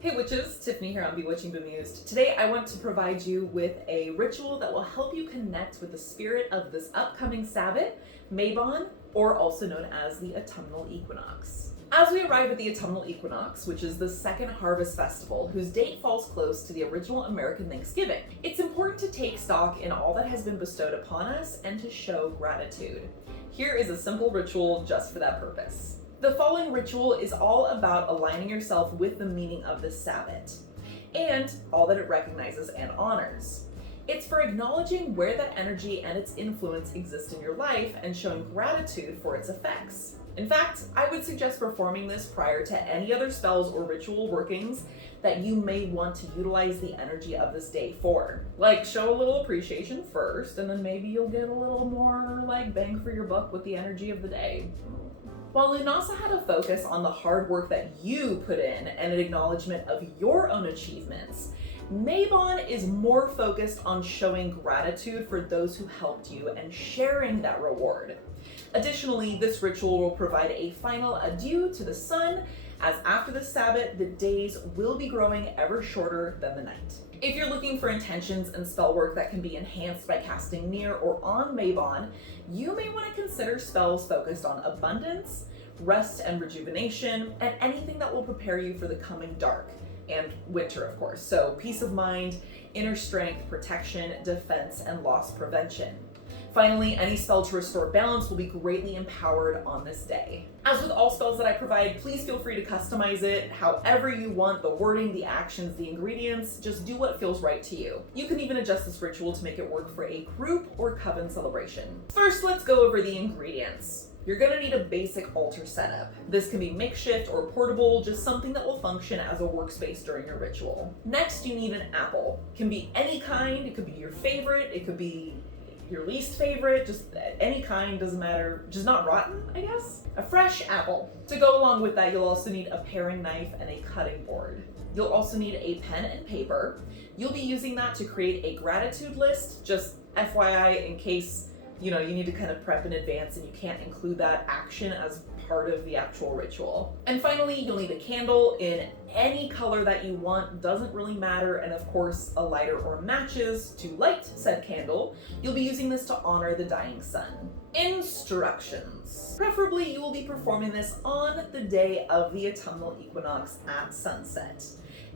Hey witches, Tiffany here on Bewitching.Bemused. Today I want to provide you with a ritual that will help you connect with the spirit of this upcoming sabbat, Mabon, or also known as the Autumnal Equinox. As we arrive at the Autumnal Equinox, which is the second harvest festival, whose date falls close to the original American Thanksgiving, it's important to take stock in all that has been bestowed upon us and to show gratitude. Here is a simple ritual just for that purpose. The following ritual is all about aligning yourself with the meaning of this sabbat and all that it recognizes and honors. It's for acknowledging where that energy and its influence exist in your life and showing gratitude for its effects. In fact, I would suggest performing this prior to any other spells or ritual workings that you may want to utilize the energy of this day for. Like, show a little appreciation first, and then maybe you'll get a little more bang for your buck with the energy of the day. While Lunasa had a focus on the hard work that you put in and an acknowledgement of your own achievements, Mabon is more focused on showing gratitude for those who helped you and sharing that reward. Additionally, this ritual will provide a final adieu to the sun, as after the sabbat, the days will be growing ever shorter than the night. If you're looking for intentions and spell work that can be enhanced by casting near or on Mabon, you may want to consider spells focused on abundance, rest and rejuvenation, and anything that will prepare you for the coming dark and winter, of course. So peace of mind, inner strength, protection, defense, and loss prevention. Finally, any spell to restore balance will be greatly empowered on this day. As with all spells that I provide, please feel free to customize it however you want, the wording, the actions, the ingredients. Just do what feels right to you. You can even adjust this ritual to make it work for a group or coven celebration. First, let's go over the ingredients. You're gonna need a basic altar setup. This can be makeshift or portable, just something that will function as a workspace during your ritual. Next, you need an apple. It can be any kind, it could be your favorite, it could be your least favorite, just any kind, doesn't matter, just not rotten, I guess. A fresh apple. To go along with that, you'll also need a paring knife and a cutting board. You'll also need a pen and paper. You'll be using that to create a gratitude list, just FYI, in case you need to kind of prep in advance and you can't include that action as part of the actual ritual. And finally, you'll need a candle in any color that you want, doesn't really matter, and of course a lighter or matches to light said candle. You'll be using this to honor the dying sun. Instructions. Preferably you will be performing this on the day of the autumnal equinox at sunset.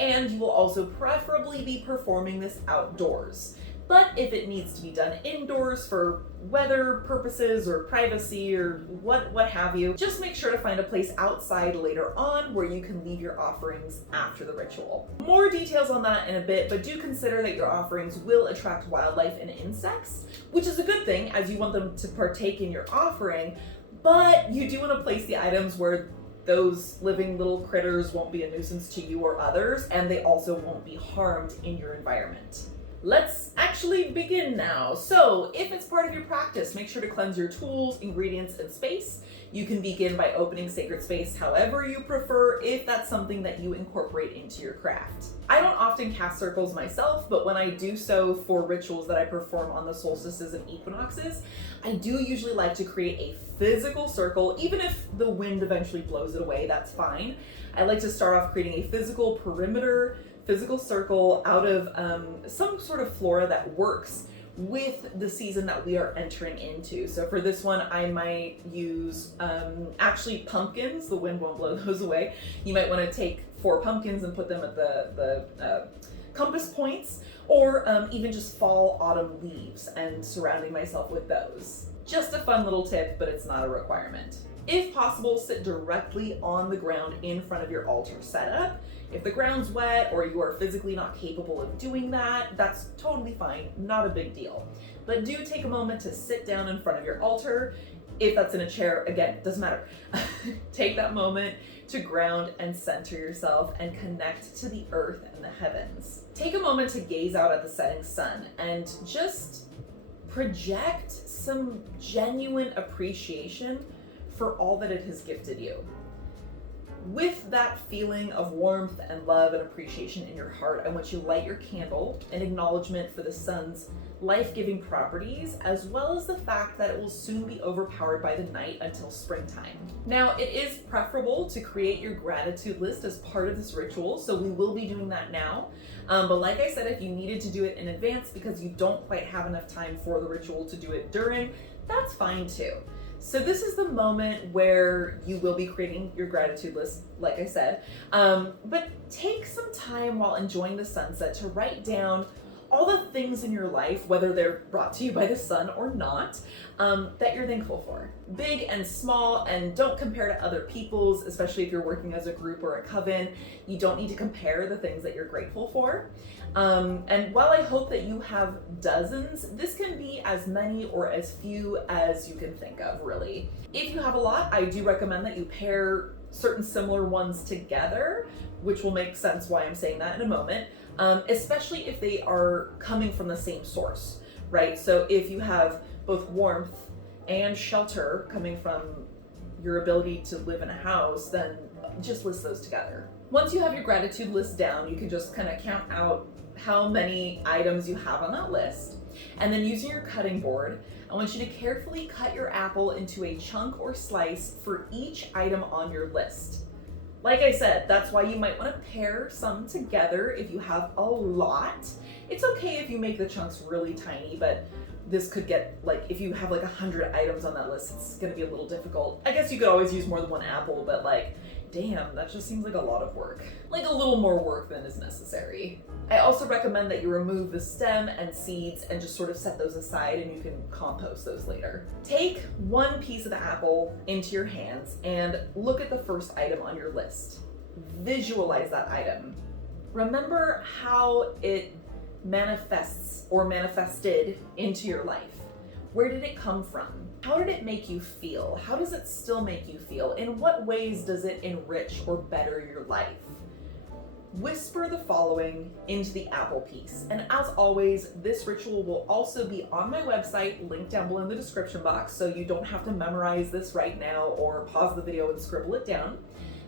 And you will also preferably be performing this outdoors. But if it needs to be done indoors for weather purposes or privacy or what have you, just make sure to find a place outside later on where you can leave your offerings after the ritual. More details on that in a bit, but do consider that your offerings will attract wildlife and insects, which is a good thing as you want them to partake in your offering, but you do want to place the items where those living little critters won't be a nuisance to you or others, and they also won't be harmed in your environment. Let's actually begin now. So if it's part of your practice, make sure to cleanse your tools, ingredients, and space. You can begin by opening sacred space however you prefer, if that's something that you incorporate into your craft. I don't often cast circles myself, but when I do so for rituals that I perform on the solstices and equinoxes, I do usually like to create a physical circle. Even if the wind eventually blows it away, that's fine. I like to start off creating a physical perimeter, physical circle out of some sort of flora that works with the season that we are entering into. So for this one, I might use actually pumpkins. The wind won't blow those away. You might want to take 4 pumpkins and put them at the compass points, or even just fall autumn leaves and surrounding myself with those. Just a fun little tip, but it's not a requirement. If possible, sit directly on the ground in front of your altar setup. If the ground's wet or you are physically not capable of doing that, that's totally fine, not a big deal. But do take a moment to sit down in front of your altar. If that's in a chair, again, doesn't matter. Take that moment to ground and center yourself and connect to the earth and the heavens. Take a moment to gaze out at the setting sun and just project some genuine appreciation for all that it has gifted you. With that feeling of warmth and love and appreciation in your heart, I want you to light your candle in acknowledgement for the sun's life-giving properties, as well as the fact that it will soon be overpowered by the night until springtime. Now, it is preferable to create your gratitude list as part of this ritual, so we will be doing that now. But like I said, if you needed to do it in advance because you don't quite have enough time for the ritual to do it during, that's fine too. So this is the moment where you will be creating your gratitude list, like I said, but take some time while enjoying the sunset to write down all the things in your life, whether they're brought to you by the sun or not, that you're thankful for. Big and small, and don't compare to other people's, especially if you're working as a group or a coven. You don't need to compare the things that you're grateful for. And while I hope that you have dozens, this can be as many or as few as you can think of, really. If you have a lot, I do recommend that you pair certain similar ones together, which will make sense why I'm saying that in a moment, especially if they are coming from the same source, right? So if you have both warmth and shelter coming from your ability to live in a house, then just list those together. Once you have your gratitude list down, you can just kind of count out how many items you have on that list. And then using your cutting board, I want you to carefully cut your apple into a chunk or slice for each item on your list. Like I said, that's why you might want to pair some together if you have a lot. It's okay if you make the chunks really tiny, but this could get, like, if you have like 100 items on that list, it's going to be a little difficult. I guess you could always use more than one apple, but like, damn, that just seems like a lot of work. Like a little more work than is necessary. I also recommend that you remove the stem and seeds and just sort of set those aside, and you can compost those later. Take one piece of the apple into your hands and look at the first item on your list. Visualize that item. Remember how it manifests or manifested into your life. Where did it come from? How did it make you feel? How does it still make you feel? In what ways does it enrich or better your life? Whisper the following into the apple piece. And as always, this ritual will also be on my website, linked down below in the description box, so you don't have to memorize this right now or pause the video and scribble it down.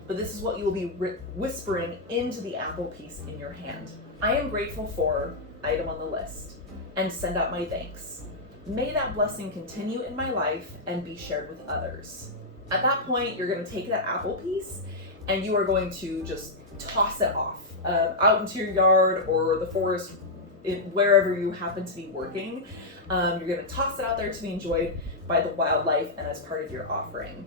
But this is what you will be whispering into the apple piece in your hand. I am grateful for item on the list, and send out my thanks. May that blessing continue in my life and be shared with others. At that point, you're going to take that apple piece and you are going to just toss it off out into your yard or the forest, wherever you happen to be working. You're going to toss it out there to be enjoyed by the wildlife and as part of your offering.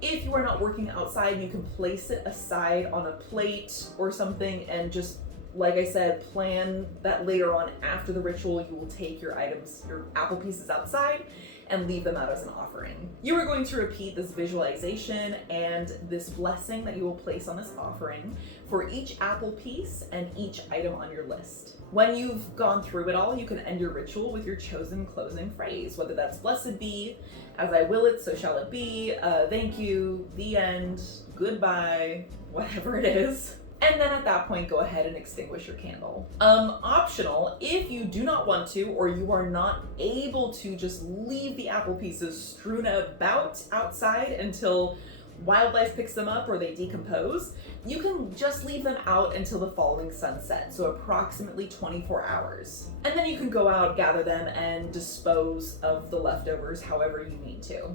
If you are not working outside, you can place it aside on a plate or something and just, like I said, plan that later on after the ritual, you will take your items, your apple pieces outside and leave them out as an offering. You are going to repeat this visualization and this blessing that you will place on this offering for each apple piece and each item on your list. When you've gone through it all, you can end your ritual with your chosen closing phrase, whether that's blessed be, as I will it, so shall it be, thank you, the end, goodbye, whatever it is. And then at that point, go ahead and extinguish your candle. Optional, if you do not want to, or you are not able to just leave the apple pieces strewn about outside until wildlife picks them up or they decompose, you can just leave them out until the following sunset, so approximately 24 hours. And then you can go out, gather them, and dispose of the leftovers however you need to.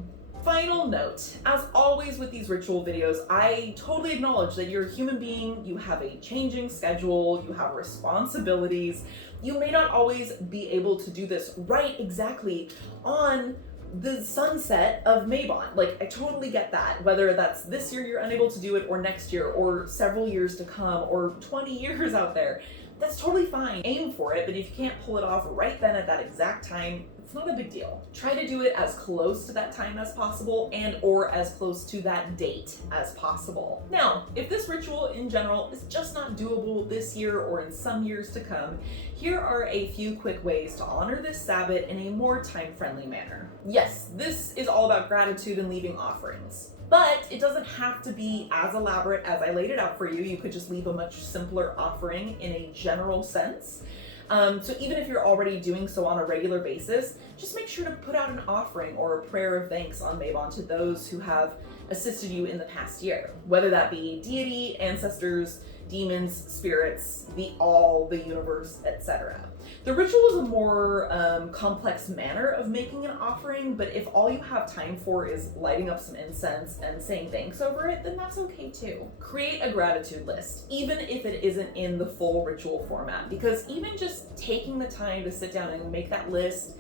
Final note, as always with these ritual videos, I totally acknowledge that you're a human being, you have a changing schedule, you have responsibilities. You may not always be able to do this right exactly on the sunset of Mabon. Like, I totally get that. Whether that's this year you're unable to do it, or next year, or several years to come, or 20 years out there, that's totally fine. Aim for it, but if you can't pull it off right then at that exact time, it's not a big deal. Try to do it as close to that time as possible and or as close to that date as possible. Now, if this ritual in general is just not doable this year or in some years to come, here are a few quick ways to honor this Sabbath in a more time-friendly manner. Yes, this is all about gratitude and leaving offerings. But it doesn't have to be as elaborate as I laid it out for you. You could just leave a much simpler offering in a general sense. So even if you're already doing so on a regular basis, just make sure to put out an offering or a prayer of thanks on Mabon to those who have assisted you in the past year, whether that be deity, ancestors, demons, spirits, the all, the universe, etc. The ritual is a more complex manner of making an offering, but if all you have time for is lighting up some incense and saying thanks over it, then that's okay too. Create a gratitude list, even if it isn't in the full ritual format, because even just taking the time to sit down and make that list,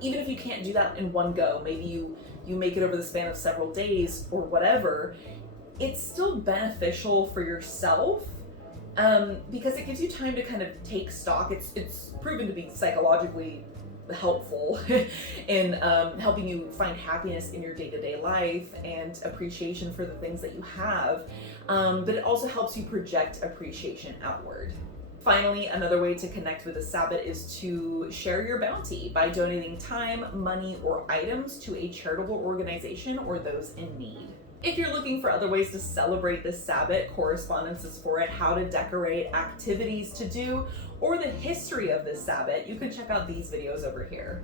even if you can't do that in one go, maybe you make it over the span of several days or whatever, it's still beneficial for yourself because it gives you time to kind of take stock. It's proven to be psychologically helpful in helping you find happiness in your day-to-day life and appreciation for the things that you have, but it also helps you project appreciation outward. Finally, another way to connect with the Sabbat is to share your bounty by donating time, money, or items to a charitable organization or those in need. If you're looking for other ways to celebrate the Sabbat, correspondences for it, how to decorate, activities to do, or the history of this Sabbat, you can check out these videos over here.